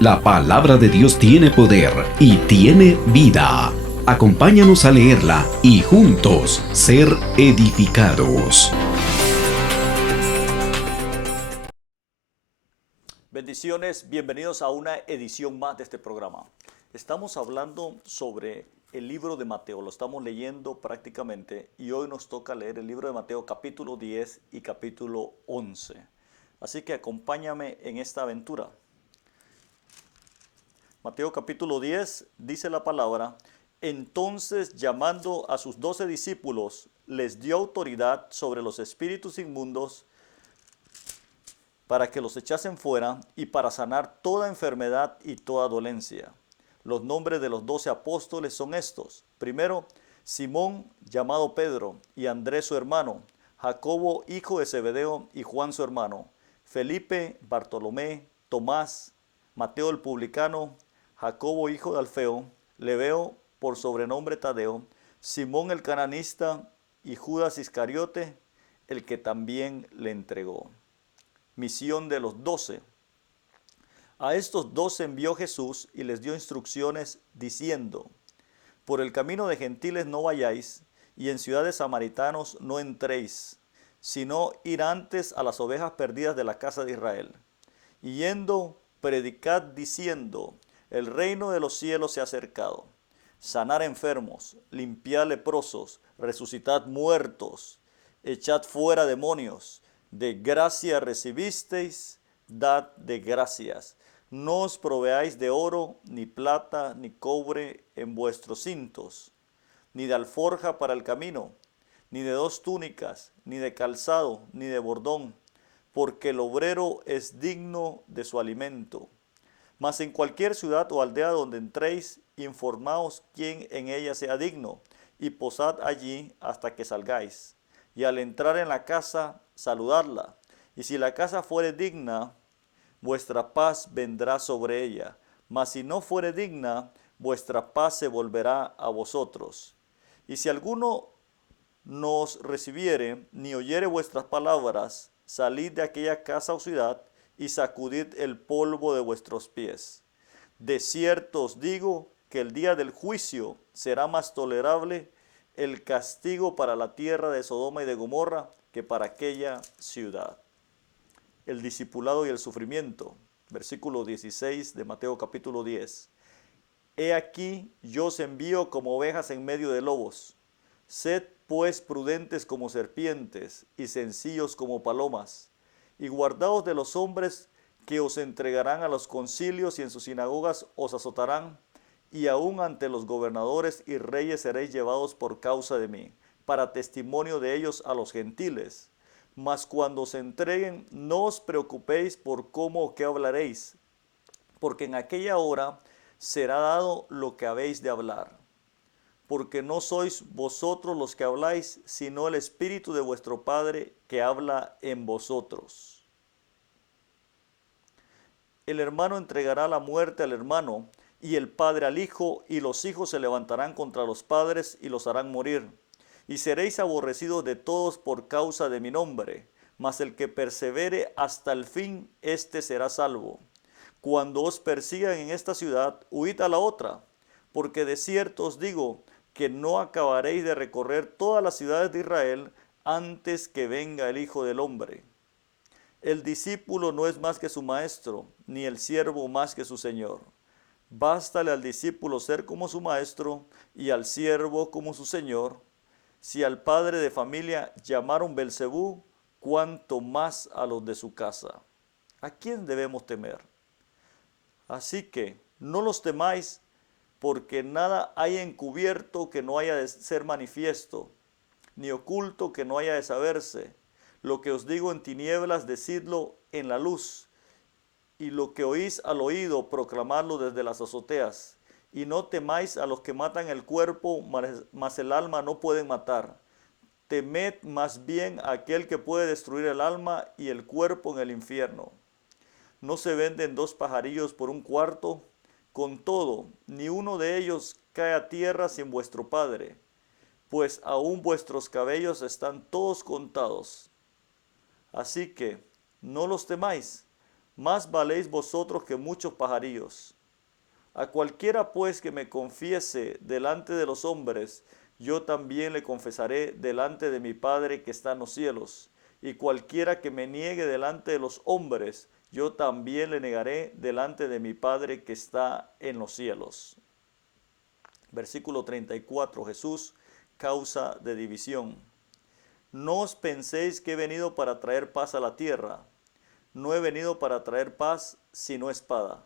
La palabra de Dios tiene poder y tiene vida. Acompáñanos a leerla y juntos ser edificados. Bendiciones, bienvenidos a una edición más de este programa. Estamos hablando sobre el libro de Mateo, lo estamos leyendo prácticamente y hoy nos toca leer el libro de Mateo capítulo 10 y capítulo 11. Así que acompáñame en esta aventura. Mateo capítulo 10 dice la palabra: entonces, llamando a sus 12 discípulos, les dio autoridad sobre los espíritus inmundos para que los echasen fuera y para sanar toda enfermedad y toda dolencia. Los nombres de los 12 apóstoles son estos: primero, Simón, llamado Pedro, y Andrés su hermano, Jacobo, hijo de Zebedeo, y Juan su hermano, Felipe, Bartolomé, Tomás, Mateo el publicano, Jacobo, hijo de Alfeo, Lebeo, por sobrenombre Tadeo, Simón el cananista, y Judas Iscariote, el que también le entregó. Misión de los 12. A estos 12 envió Jesús y les dio instrucciones diciendo: por el camino de gentiles no vayáis, y en ciudades samaritanos no entréis, sino ir antes a las ovejas perdidas de la casa de Israel. Y yendo, predicad diciendo: el reino de los cielos se ha acercado. Sanar enfermos, limpiad leprosos, resucitad muertos, echad fuera demonios. De gracia recibisteis, dad de gracias. No os proveáis de oro, ni plata, ni cobre en vuestros cintos, ni de alforja para el camino, ni de 2 túnicas, ni de calzado, ni de bordón, porque el obrero es digno de su alimento. Mas en cualquier ciudad o aldea donde entréis, informaos quién en ella sea digno, y posad allí hasta que salgáis. Y al entrar en la casa, saludadla. Y si la casa fuere digna, vuestra paz vendrá sobre ella. Mas si no fuere digna, vuestra paz se volverá a vosotros. Y si alguno no os recibiere, ni oyere vuestras palabras, salid de aquella casa o ciudad, y sacudid el polvo de vuestros pies. De cierto os digo que el día del juicio será más tolerable el castigo para la tierra de Sodoma y de Gomorra que para aquella ciudad. El discipulado y el sufrimiento. Versículo 16 de Mateo capítulo 10. He aquí yo os envío como ovejas en medio de lobos. Sed pues prudentes como serpientes y sencillos como palomas. Y guardaos de los hombres que os entregarán a los concilios y en sus sinagogas os azotarán, y aun ante los gobernadores y reyes seréis llevados por causa de mí, para testimonio de ellos a los gentiles. Mas cuando os entreguen, no os preocupéis por cómo o qué hablaréis, porque en aquella hora será dado lo que habéis de hablar. Porque no sois vosotros los que habláis, sino el Espíritu de vuestro Padre que habla en vosotros. El hermano entregará la muerte al hermano, y el padre al hijo, y los hijos se levantarán contra los padres y los harán morir. Y seréis aborrecidos de todos por causa de mi nombre, mas el que persevere hasta el fin, éste será salvo. Cuando os persigan en esta ciudad, huid a la otra, porque de cierto os digo que no acabaréis de recorrer todas las ciudades de Israel antes que venga el Hijo del Hombre. El discípulo no es más que su maestro, ni el siervo más que su señor. Bástale al discípulo ser como su maestro y al siervo como su señor. Si al padre de familia llamaron Belcebú, cuánto más a los de su casa. ¿A quién debemos temer? Así que no los temáis, porque nada hay encubierto que no haya de ser manifiesto, ni oculto que no haya de saberse. Lo que os digo en tinieblas, decidlo en la luz, y lo que oís al oído, proclamadlo desde las azoteas. Y no temáis a los que matan el cuerpo, mas el alma no pueden matar. Temed más bien a aquel que puede destruir el alma y el cuerpo en el infierno. ¿No se venden 2 pajarillos por 1 cuarto? Con todo, ni uno de ellos cae a tierra sin vuestro Padre, pues aún vuestros cabellos están todos contados. Así que no los temáis, más valéis vosotros que muchos pajarillos. A cualquiera pues que me confiese delante de los hombres, yo también le confesaré delante de mi Padre que está en los cielos. Y cualquiera que me niegue delante de los hombres, yo también le negaré delante de mi Padre que está en los cielos. Versículo 34, Jesús, causa de división. No os penséis que he venido para traer paz a la tierra. No he venido para traer paz, sino espada.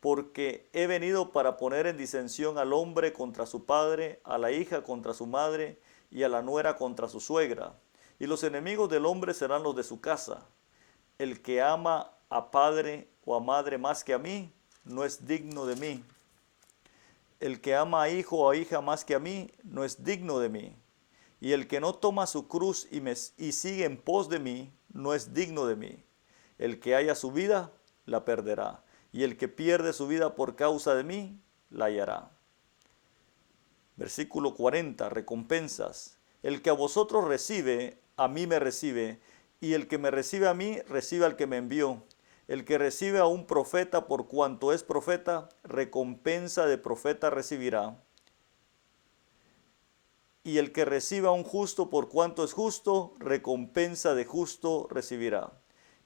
Porque he venido para poner en disensión al hombre contra su padre, a la hija contra su madre, y a la nuera contra su suegra. Y los enemigos del hombre serán los de su casa. El que ama a padre o a madre más que a mí, no es digno de mí. El que ama a hijo o a hija más que a mí, no es digno de mí. Y el que no toma su cruz y sigue en pos de mí, no es digno de mí. El que haya su vida, la perderá. Y el que pierde su vida por causa de mí, la hallará. Versículo 40, recompensas. El que a vosotros recibe, a mí me recibe. Y el que me recibe a mí, recibe al que me envió. El que recibe a un profeta por cuanto es profeta, recompensa de profeta recibirá. Y el que reciba a un justo por cuanto es justo, recompensa de justo recibirá.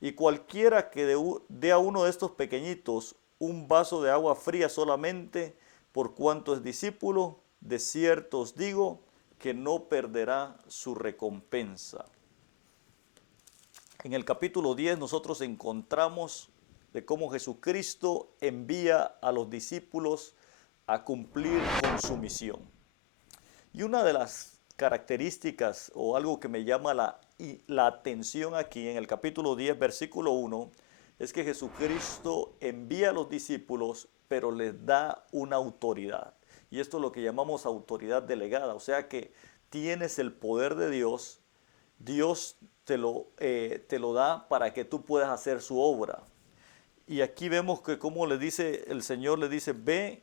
Y cualquiera que dé a uno de estos pequeñitos un vaso de agua fría solamente, por cuanto es discípulo, de cierto os digo que no perderá su recompensa. En el capítulo 10 nosotros encontramos de cómo Jesucristo envía a los discípulos a cumplir con su misión. Y una de las características o algo que me llama la atención aquí en el capítulo 10, versículo 1, es que Jesucristo envía a los discípulos, pero les da una autoridad. Y esto es lo que llamamos autoridad delegada, o sea que tienes el poder de Dios, Dios te lo da para que tú puedas hacer su obra. Y aquí vemos que como le dice, el Señor le dice, ve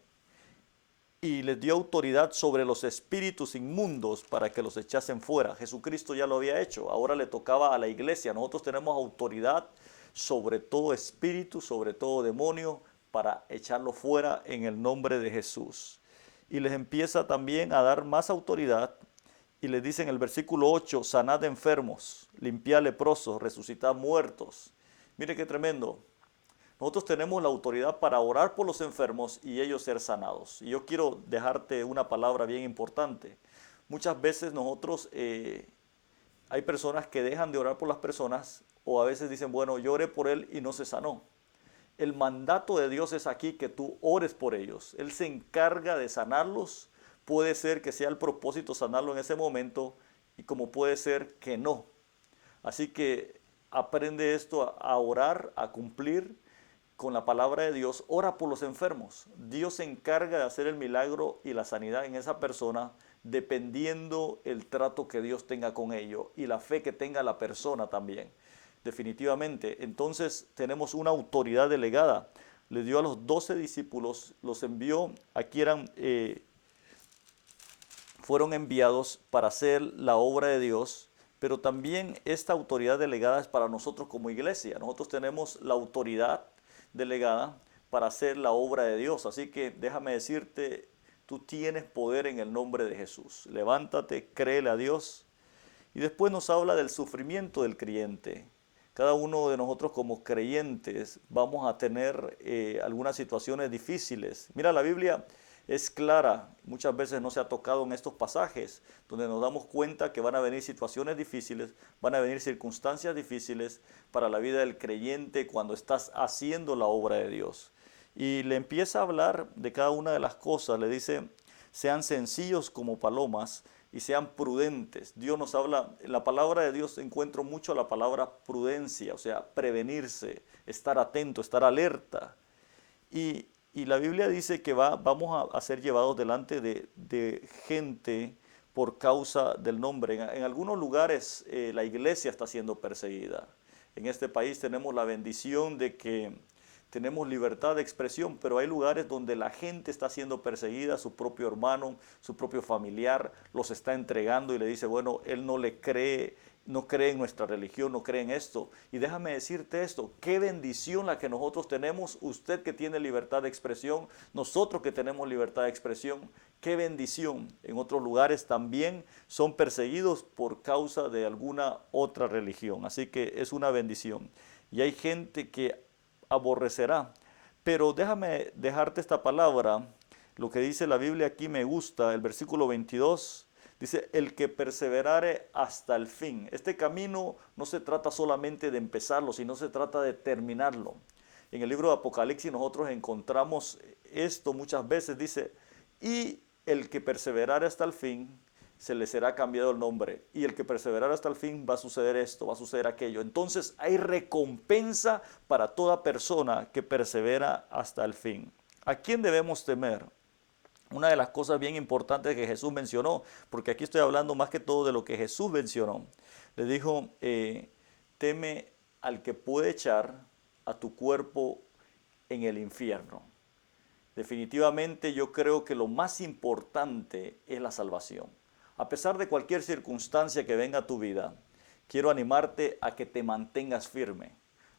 y les dio autoridad sobre los espíritus inmundos para que los echasen fuera. Jesucristo ya lo había hecho, ahora le tocaba a la iglesia. Nosotros tenemos autoridad sobre todo espíritu, sobre todo demonio, para echarlo fuera en el nombre de Jesús. Y les empieza también a dar más autoridad y les dice en el versículo 8, sanad enfermos, limpiad leprosos, resucitad muertos. Mire qué tremendo. Nosotros tenemos la autoridad para orar por los enfermos y ellos ser sanados. Y yo quiero dejarte una palabra bien importante. Muchas veces nosotros, hay personas que dejan de orar por las personas o a veces dicen, bueno, yo oré por él y no se sanó. El mandato de Dios es aquí que tú ores por ellos. Él se encarga de sanarlos. Puede ser que sea el propósito sanarlo en ese momento y como puede ser que no. Así que aprende esto a orar, a cumplir con la palabra de Dios. Ora por los enfermos. Dios se encarga de hacer el milagro y la sanidad en esa persona dependiendo el trato que Dios tenga con ello y la fe que tenga la persona también. Definitivamente. Entonces tenemos una autoridad delegada. Le dio a los 12 discípulos, los envió, aquí fueron enviados para hacer la obra de Dios, pero también esta autoridad delegada es para nosotros como iglesia. Nosotros tenemos la autoridad delegada para hacer la obra de Dios. Así que déjame decirte, tú tienes poder en el nombre de Jesús. Levántate, créele a Dios. Y después nos habla del sufrimiento del creyente. Cada uno de nosotros como creyentes vamos a tener algunas situaciones difíciles. Mira, la Biblia es clara, muchas veces no se ha tocado en estos pasajes, donde nos damos cuenta que van a venir situaciones difíciles, van a venir circunstancias difíciles para la vida del creyente cuando estás haciendo la obra de Dios. Y le empieza a hablar de cada una de las cosas, le dice, sean sencillos como palomas y sean prudentes. Dios nos habla, en la palabra de Dios encuentro mucho la palabra prudencia, o sea, prevenirse, estar atento, estar alerta. Y la Biblia dice que vamos a ser llevados delante de gente por causa del nombre. En algunos lugares la iglesia está siendo perseguida. En este país tenemos la bendición de que tenemos libertad de expresión, pero hay lugares donde la gente está siendo perseguida, su propio hermano, su propio familiar los está entregando y le dice, bueno, él no le cree no cree en nuestra religión, no cree en esto. Y déjame decirte esto, qué bendición la que nosotros tenemos, usted que tiene libertad de expresión, nosotros que tenemos libertad de expresión, qué bendición. En otros lugares también son perseguidos por causa de alguna otra religión, así que es una bendición. Y hay gente que aborrecerá, pero déjame dejarte esta palabra, lo que dice la Biblia aquí me gusta, el versículo 22. Dice, el que perseverare hasta el fin. Este camino no se trata solamente de empezarlo, sino se trata de terminarlo. En el libro de Apocalipsis nosotros encontramos esto muchas veces. Dice, y el que perseverare hasta el fin, se le será cambiado el nombre. Y el que perseverare hasta el fin, va a suceder esto, va a suceder aquello. Entonces hay recompensa para toda persona que persevera hasta el fin. ¿A quién debemos temer? Una de las cosas bien importantes que Jesús mencionó, porque aquí estoy hablando más que todo de lo que Jesús mencionó. Le dijo, teme al que puede echar a tu cuerpo en el infierno. Definitivamente yo creo que lo más importante es la salvación. A pesar de cualquier circunstancia que venga a tu vida, quiero animarte a que te mantengas firme,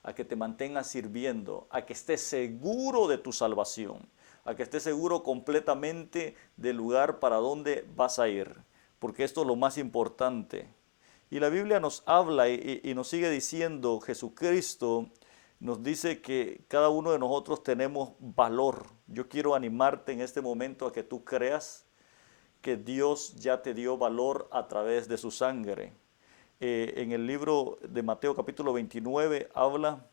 a que te mantengas sirviendo, a que estés seguro de tu salvación, a que estés seguro completamente del lugar para donde vas a ir, porque esto es lo más importante. Y la Biblia nos habla y nos sigue diciendo, Jesucristo nos dice que cada uno de nosotros tenemos valor. Yo quiero animarte en este momento a que tú creas que Dios ya te dio valor a través de su sangre. En el libro de Mateo capítulo 29 habla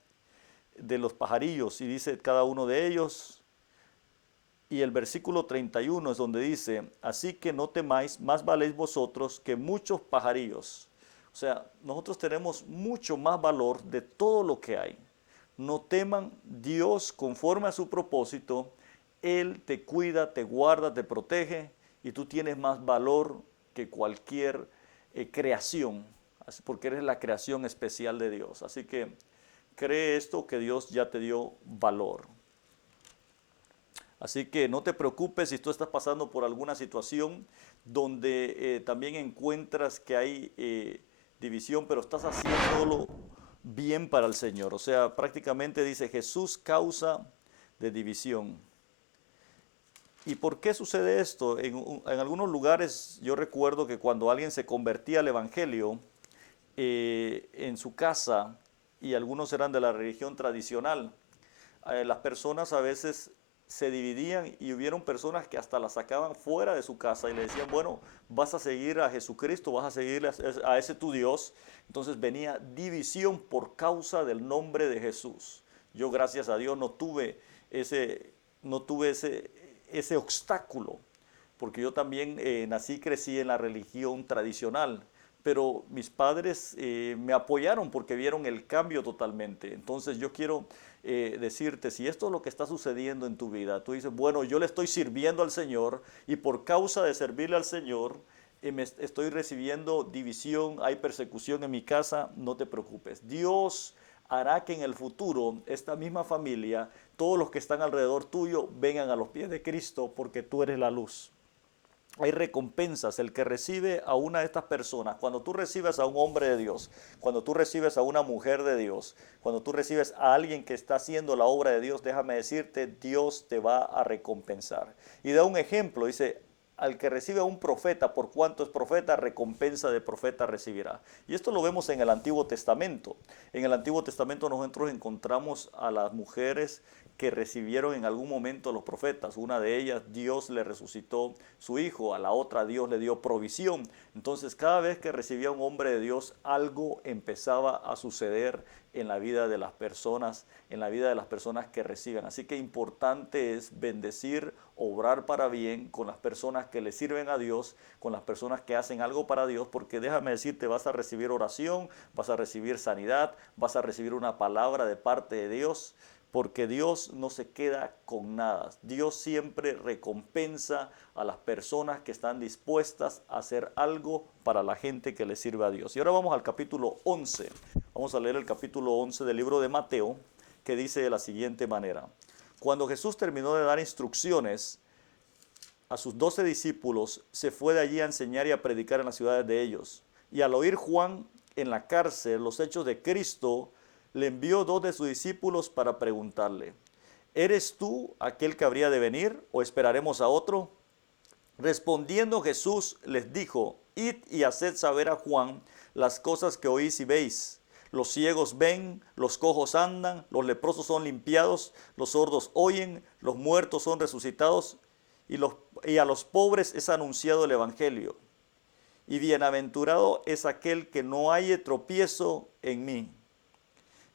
de los pajarillos y dice cada uno de ellos. Y el versículo 31 es donde dice, así que no temáis, más valéis vosotros que muchos pajarillos. O sea, nosotros tenemos mucho más valor de todo lo que hay. No teman, Dios conforme a su propósito, Él te cuida, te guarda, te protege y tú tienes más valor que cualquier creación, porque eres la creación especial de Dios. Así que cree esto, que Dios ya te dio valor. Así que no te preocupes si tú estás pasando por alguna situación donde también encuentras que hay división, pero estás haciéndolo bien para el Señor. O sea, prácticamente dice Jesús causa de división. ¿Y por qué sucede esto? En algunos lugares yo recuerdo que cuando alguien se convertía al Evangelio en su casa, y algunos eran de la religión tradicional, las personas a veces se dividían y hubieron personas que hasta la sacaban fuera de su casa y le decían, bueno, vas a seguir a Jesucristo, vas a seguir a ese tu Dios. Entonces venía división por causa del nombre de Jesús. Yo, gracias a Dios, no tuve ese obstáculo, porque yo también nací y crecí en la religión tradicional, pero mis padres me apoyaron porque vieron el cambio totalmente. Entonces yo quiero decirte, si esto es lo que está sucediendo en tu vida, tú dices, bueno, yo le estoy sirviendo al Señor y por causa de servirle al Señor estoy recibiendo división, hay persecución en mi casa, no te preocupes. Dios hará que en el futuro esta misma familia, todos los que están alrededor tuyo, vengan a los pies de Cristo porque tú eres la luz. Hay recompensas. El que recibe a una de estas personas, cuando tú recibes a un hombre de Dios, cuando tú recibes a una mujer de Dios, cuando tú recibes a alguien que está haciendo la obra de Dios, déjame decirte, Dios te va a recompensar. Y da un ejemplo, dice, al que recibe a un profeta, por cuanto es profeta, recompensa de profeta recibirá. Y esto lo vemos en el Antiguo Testamento. En el Antiguo Testamento nosotros encontramos a las mujeres que recibieron en algún momento a los profetas. Una de ellas, Dios le resucitó su hijo, a la otra Dios le dio provisión. Entonces cada vez que recibía un hombre de Dios, algo empezaba a suceder en la vida de las personas, que reciben. Así que importante es bendecir, obrar para bien con las personas que le sirven a Dios, con las personas que hacen algo para Dios, porque déjame decirte, vas a recibir oración, vas a recibir sanidad, vas a recibir una palabra de parte de Dios, porque Dios no se queda con nada. Dios siempre recompensa a las personas que están dispuestas a hacer algo para la gente que le sirve a Dios. Y ahora vamos al capítulo 11. Vamos a leer el capítulo 11 del libro de Mateo, que dice de la siguiente manera. Cuando Jesús terminó de dar instrucciones a sus 12 discípulos, se fue de allí a enseñar y a predicar en las ciudades de ellos. Y al oír Juan en la cárcel los hechos de Cristo, le envió 2 de sus discípulos para preguntarle: ¿eres tú aquel que habría de venir o esperaremos a otro? Respondiendo Jesús les dijo: id y haced saber a Juan las cosas que oís y veis. Los ciegos ven, los cojos andan, los leprosos son limpiados, los sordos oyen, los muertos son resucitados, y a los pobres es anunciado el Evangelio. Y bienaventurado es aquel que no halle tropiezo en mí.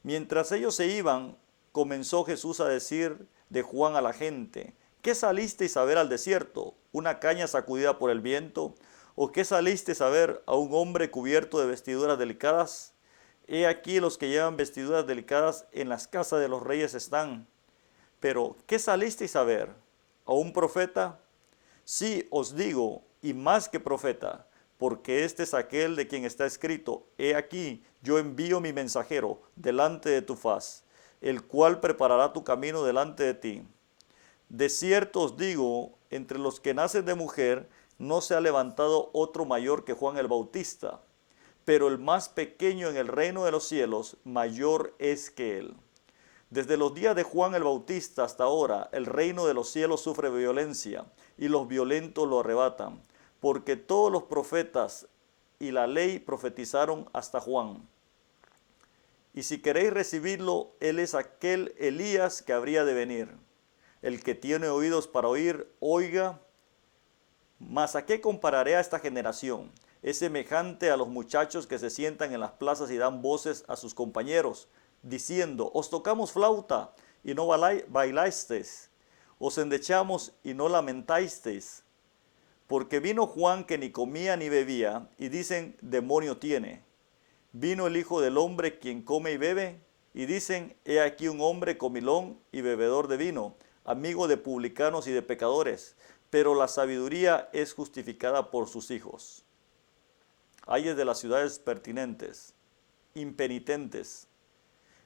Mientras ellos se iban, comenzó Jesús a decir de Juan a la gente: ¿qué salisteis a ver al desierto? ¿Una caña sacudida por el viento? ¿O qué salisteis a ver a un hombre cubierto de vestiduras delicadas? He aquí los que llevan vestiduras delicadas en las casas de los reyes están. Pero, ¿qué salisteis a ver? ¿A un profeta? Sí, os digo, y más que profeta, porque este es aquel de quien está escrito: he aquí, yo envío mi mensajero delante de tu faz, el cual preparará tu camino delante de ti. De cierto os digo, entre los que nacen de mujer, no se ha levantado otro mayor que Juan el Bautista, pero el más pequeño en el reino de los cielos, mayor es que él. Desde los días de Juan el Bautista hasta ahora, el reino de los cielos sufre violencia, y los violentos lo arrebatan, porque todos los profetas y la ley profetizaron hasta Juan. Y si queréis recibirlo, él es aquel Elías que habría de venir. El que tiene oídos para oír, oiga. Mas ¿a qué compararé a esta generación? Es semejante a los muchachos que se sientan en las plazas y dan voces a sus compañeros, diciendo: os tocamos flauta y no bailasteis, os endechamos y no lamentasteis. Porque vino Juan que ni comía ni bebía, y dicen: demonio tiene. Vino el Hijo del Hombre, quien come y bebe, y dicen: he aquí un hombre comilón y bebedor de vino, amigo de publicanos y de pecadores, pero la sabiduría es justificada por sus hijos. Ayes de las ciudades pertinentes, impenitentes.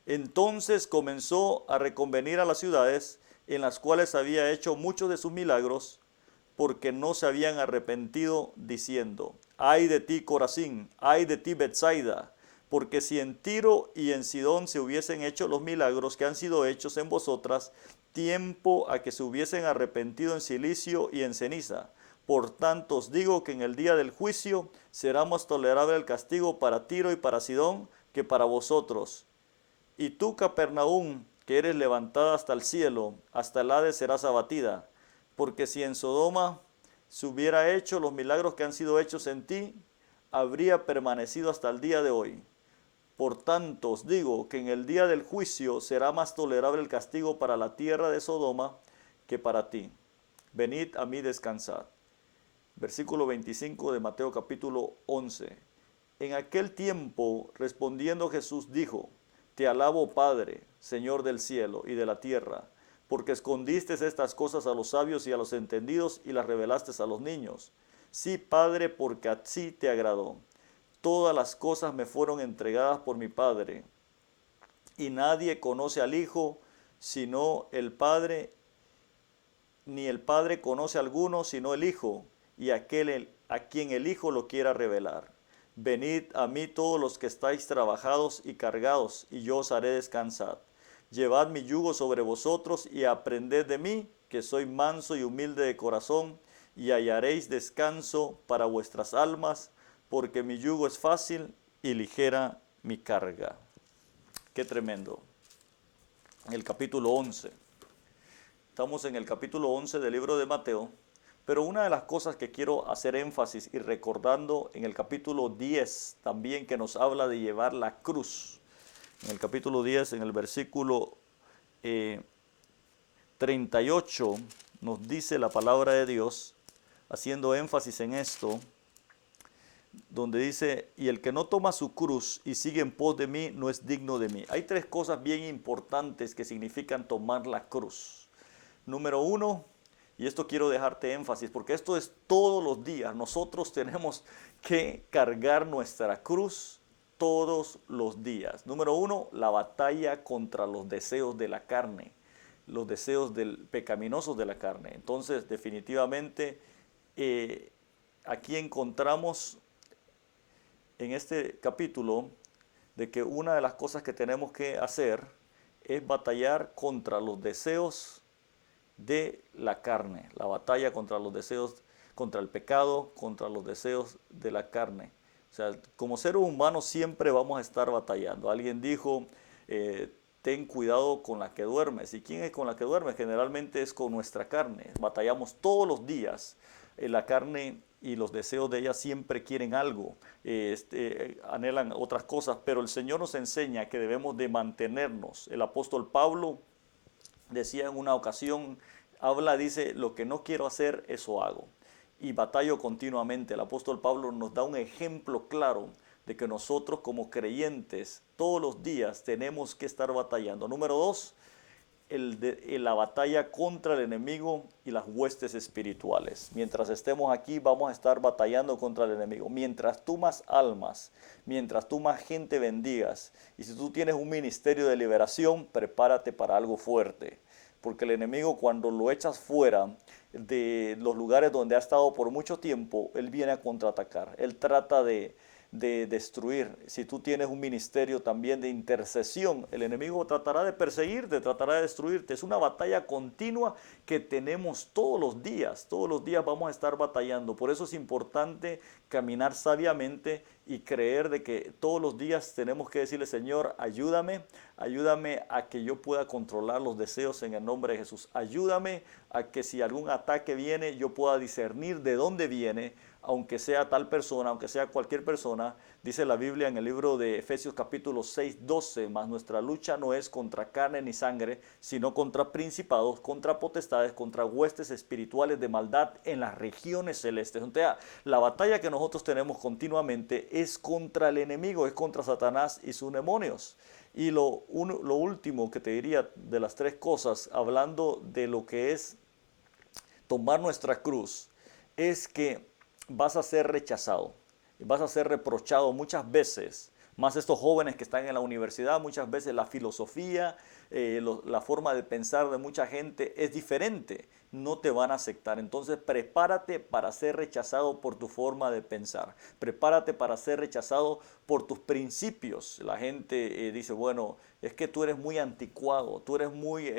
Entonces comenzó a reconvenir a las ciudades en las cuales había hecho muchos de sus milagros, porque no se habían arrepentido, diciendo: ay de ti, Corazín, ay de ti, Betsaida, porque si en Tiro y en Sidón se hubiesen hecho los milagros que han sido hechos en vosotras, tiempo a que se hubiesen arrepentido en cilicio y en ceniza. Por tanto os digo que en el día del juicio será más tolerable el castigo para Tiro y para Sidón que para vosotros. Y tú, Capernaum, que eres levantada hasta el cielo, hasta el Hades serás abatida. Porque si en Sodoma se hubiera hecho los milagros que han sido hechos en ti, habría permanecido hasta el día de hoy. Por tanto os digo que en el día del juicio será más tolerable el castigo para la tierra de Sodoma que para ti. Venid a mí, descansad. Versículo 25 de Mateo capítulo 11. En aquel tiempo, respondiendo Jesús, dijo: te alabo, Padre, Señor del cielo y de la tierra, porque escondiste estas cosas a los sabios y a los entendidos y las revelaste a los niños. Sí, Padre, porque así te agradó. Todas las cosas me fueron entregadas por mi Padre, y nadie conoce al Hijo sino el Padre, ni el Padre conoce a alguno sino el Hijo, y aquel a quien el Hijo lo quiera revelar. Venid a mí todos los que estáis trabajados y cargados, y yo os haré descansar. Llevad mi yugo sobre vosotros y aprended de mí, que soy manso y humilde de corazón, y hallaréis descanso para vuestras almas, porque mi yugo es fácil y ligera mi carga. Qué tremendo. El capítulo 11. Estamos en el capítulo 11 del libro de Mateo, pero una de las cosas que quiero hacer énfasis y recordando en el capítulo 10 también, que nos habla de llevar la cruz. En el capítulo 10, en el versículo 38, nos dice la palabra de Dios, haciendo énfasis en esto, donde dice: y el que no toma su cruz y sigue en pos de mí, no es digno de mí. Hay tres cosas bien importantes que significan tomar la cruz. Número uno, y esto quiero dejarte énfasis, porque esto es todos los días. Nosotros tenemos que cargar nuestra cruz todos los días. Número uno, la batalla contra los deseos de la carne, los deseos pecaminosos de la carne. Entonces, definitivamente, aquí encontramos en este capítulo de que una de las cosas que tenemos que hacer es batallar contra los deseos de la carne, la batalla contra los deseos, contra el pecado, contra los deseos de la carne. O sea, como seres humanos siempre vamos a estar batallando. Alguien dijo, ten cuidado con la que duermes. ¿Y quién es con la que duermes? Generalmente es con nuestra carne. Batallamos todos los días. La carne y los deseos de ella siempre quieren algo, anhelan otras cosas, pero el Señor nos enseña que debemos de mantenernos. El apóstol Pablo decía en una ocasión, dice, lo que no quiero hacer, eso hago. Y batallo continuamente. El apóstol Pablo nos da un ejemplo claro de que nosotros como creyentes todos los días tenemos que estar batallando. Número 2, la batalla contra el enemigo y las huestes espirituales. Mientras estemos aquí vamos a estar batallando contra el enemigo. Mientras tú más almas, mientras tú más gente bendigas, y si tú tienes un ministerio de liberación, prepárate para algo fuerte. Porque el enemigo, cuando lo echas fuera de los lugares donde ha estado por mucho tiempo, él viene a contraatacar. Él trata de destruir. Si tú tienes un ministerio también de intercesión, el enemigo tratará de perseguirte, tratará de destruirte. Es una batalla continua que tenemos todos los días. Todos los días vamos a estar batallando. Por eso es importante caminar sabiamente y creer de que todos los días tenemos que decirle, Señor, ayúdame a que yo pueda controlar los deseos en el nombre de Jesús. Ayúdame a que si algún ataque viene, yo pueda discernir de dónde viene, aunque sea tal persona, aunque sea cualquier persona. Dice la Biblia en el libro de Efesios capítulo 6, 12, mas nuestra lucha no es contra carne ni sangre, sino contra principados, contra potestades, contra huestes espirituales de maldad en las regiones celestes. O sea, la batalla que nosotros tenemos continuamente es contra el enemigo, es contra Satanás y sus demonios. Y lo último que te diría de las tres cosas, hablando de lo que es tomar nuestra cruz, es que vas a ser rechazado, vas a ser reprochado muchas veces, más estos jóvenes que están en la universidad, muchas veces la filosofía, la forma de pensar de mucha gente es diferente, no te van a aceptar. Entonces prepárate para ser rechazado por tu forma de pensar, prepárate para ser rechazado por tus principios. La gente dice, bueno, es que tú eres muy anticuado, tú eres muy...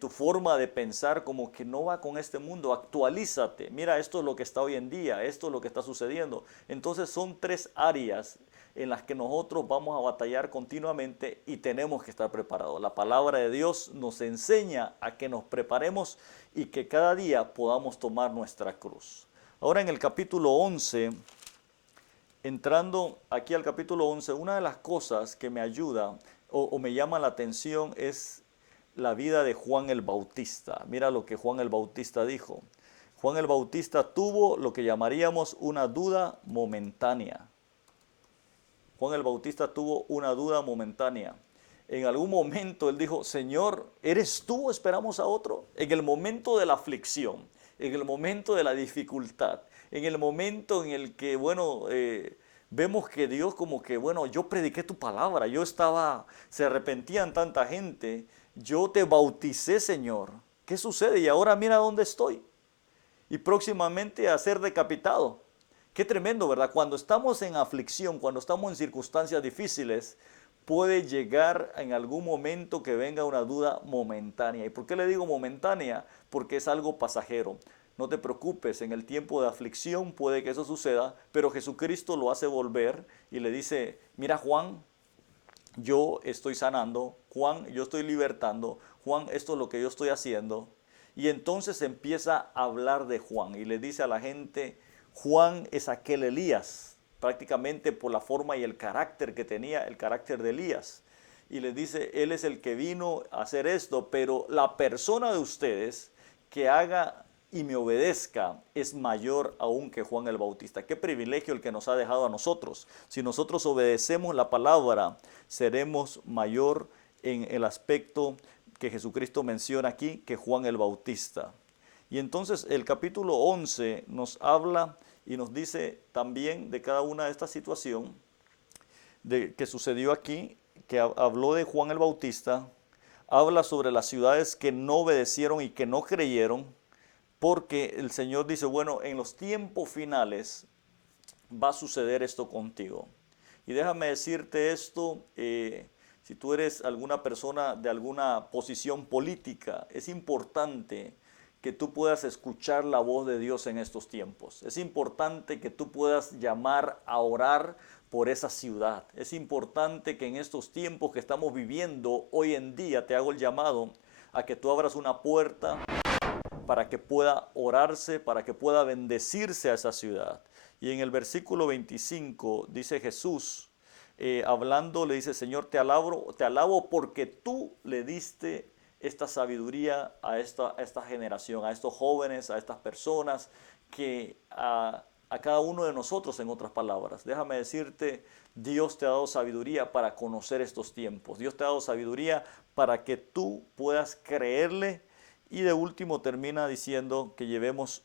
tu forma de pensar como que no va con este mundo, actualízate, mira, esto es lo que está hoy en día, esto es lo que está sucediendo. Entonces son tres áreas en las que nosotros vamos a batallar continuamente y tenemos que estar preparados. La palabra de Dios nos enseña a que nos preparemos y que cada día podamos tomar nuestra cruz. Ahora en el capítulo 11, entrando aquí al capítulo 11, una de las cosas que me ayuda o me llama la atención es la vida de Juan el Bautista. Mira lo que Juan el Bautista dijo. Juan el Bautista tuvo lo que llamaríamos una duda momentánea. Juan el Bautista tuvo una duda momentánea. En algún momento él dijo, Señor, ¿eres tú o esperamos a otro? En el momento de la aflicción, en el momento de la dificultad, en el momento en el que, vemos que Dios como que, yo prediqué tu palabra, se arrepentían tanta gente, yo te bauticé, Señor. ¿Qué sucede? Y ahora mira dónde estoy. Y próximamente a ser decapitado. Qué tremendo, ¿verdad? Cuando estamos en aflicción, cuando estamos en circunstancias difíciles, puede llegar en algún momento que venga una duda momentánea. ¿Y por qué le digo momentánea? Porque es algo pasajero. No te preocupes, en el tiempo de aflicción puede que eso suceda, pero Jesucristo lo hace volver y le dice, mira Juan, yo estoy sanando, Juan, yo estoy libertando, Juan, esto es lo que yo estoy haciendo. Y entonces empieza a hablar de Juan y le dice a la gente, Juan es aquel Elías, prácticamente por la forma y el carácter que tenía, el carácter de Elías. Y les dice, él es el que vino a hacer esto, pero la persona de ustedes que haga y me obedezca es mayor aún que Juan el Bautista. Qué privilegio el que nos ha dejado a nosotros. Si nosotros obedecemos la palabra, seremos mayor en el aspecto que Jesucristo menciona aquí que Juan el Bautista. Y entonces el capítulo 11 nos habla y nos dice también de cada una de estas situaciones que sucedió aquí, que habló de Juan el Bautista, habla sobre las ciudades que no obedecieron y que no creyeron, porque el Señor dice, en los tiempos finales va a suceder esto contigo. Y déjame decirte esto, si tú eres alguna persona de alguna posición política, es importante que tú puedas escuchar la voz de Dios en estos tiempos. Es importante que tú puedas llamar a orar por esa ciudad. Es importante que en estos tiempos que estamos viviendo hoy en día, te hago el llamado a que tú abras una puerta para que pueda orarse, para que pueda bendecirse a esa ciudad. Y en el versículo 25 dice Jesús, hablando, le dice: Señor, te alabo porque tú le diste esta sabiduría a esta generación, a estos jóvenes, a estas personas, que a cada uno de nosotros, en otras palabras. Déjame decirte, Dios te ha dado sabiduría para conocer estos tiempos. Dios te ha dado sabiduría para que tú puedas creerle. Y de último termina diciendo que llevemos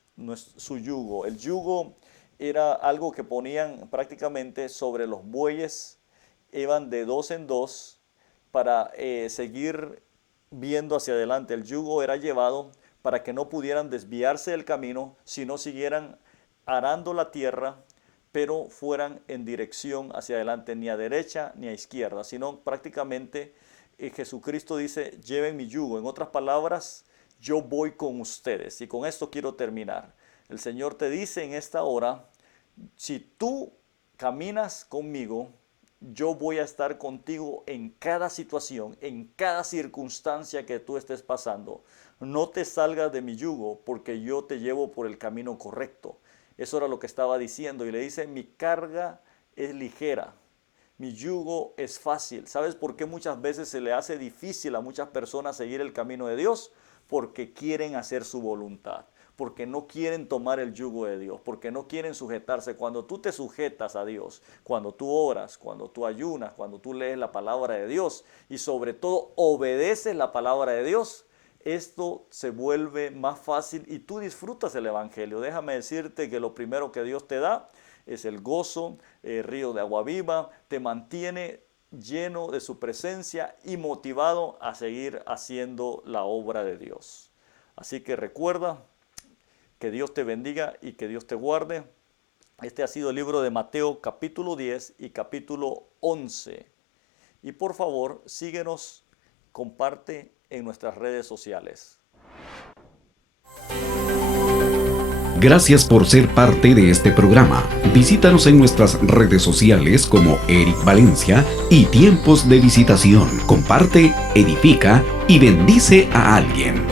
su yugo. El yugo era algo que ponían prácticamente sobre los bueyes, iban de dos en dos para seguir viendo hacia adelante. El yugo era llevado para que no pudieran desviarse del camino, sino siguieran arando la tierra, pero fueran en dirección hacia adelante, ni a derecha ni a izquierda, sino prácticamente Jesucristo dice: lleven mi yugo. En otras palabras, yo voy con ustedes. Y con esto quiero terminar. El Señor te dice en esta hora: si tú caminas conmigo, yo voy a estar contigo en cada situación, en cada circunstancia que tú estés pasando. No te salgas de mi yugo, porque yo te llevo por el camino correcto. Eso era lo que estaba diciendo. Y le dice: mi carga es ligera, mi yugo es fácil. ¿Sabes por qué muchas veces se le hace difícil a muchas personas seguir el camino de Dios? Porque quieren hacer su voluntad, porque no quieren tomar el yugo de Dios, porque no quieren sujetarse. Cuando tú te sujetas a Dios, cuando tú oras, cuando tú ayunas, cuando tú lees la palabra de Dios y sobre todo obedeces la palabra de Dios, esto se vuelve más fácil y tú disfrutas el evangelio. Déjame decirte que lo primero que Dios te da es el gozo, el río de agua viva, te mantiene lleno de su presencia y motivado a seguir haciendo la obra de Dios. Así que recuerda, que Dios te bendiga y que Dios te guarde. Este ha sido el libro de Mateo capítulo 10 y capítulo 11. Y por favor, síguenos, comparte en nuestras redes sociales. Gracias por ser parte de este programa. Visítanos en nuestras redes sociales como Eric Valencia y Tiempos de Visitación. Comparte, edifica y bendice a alguien.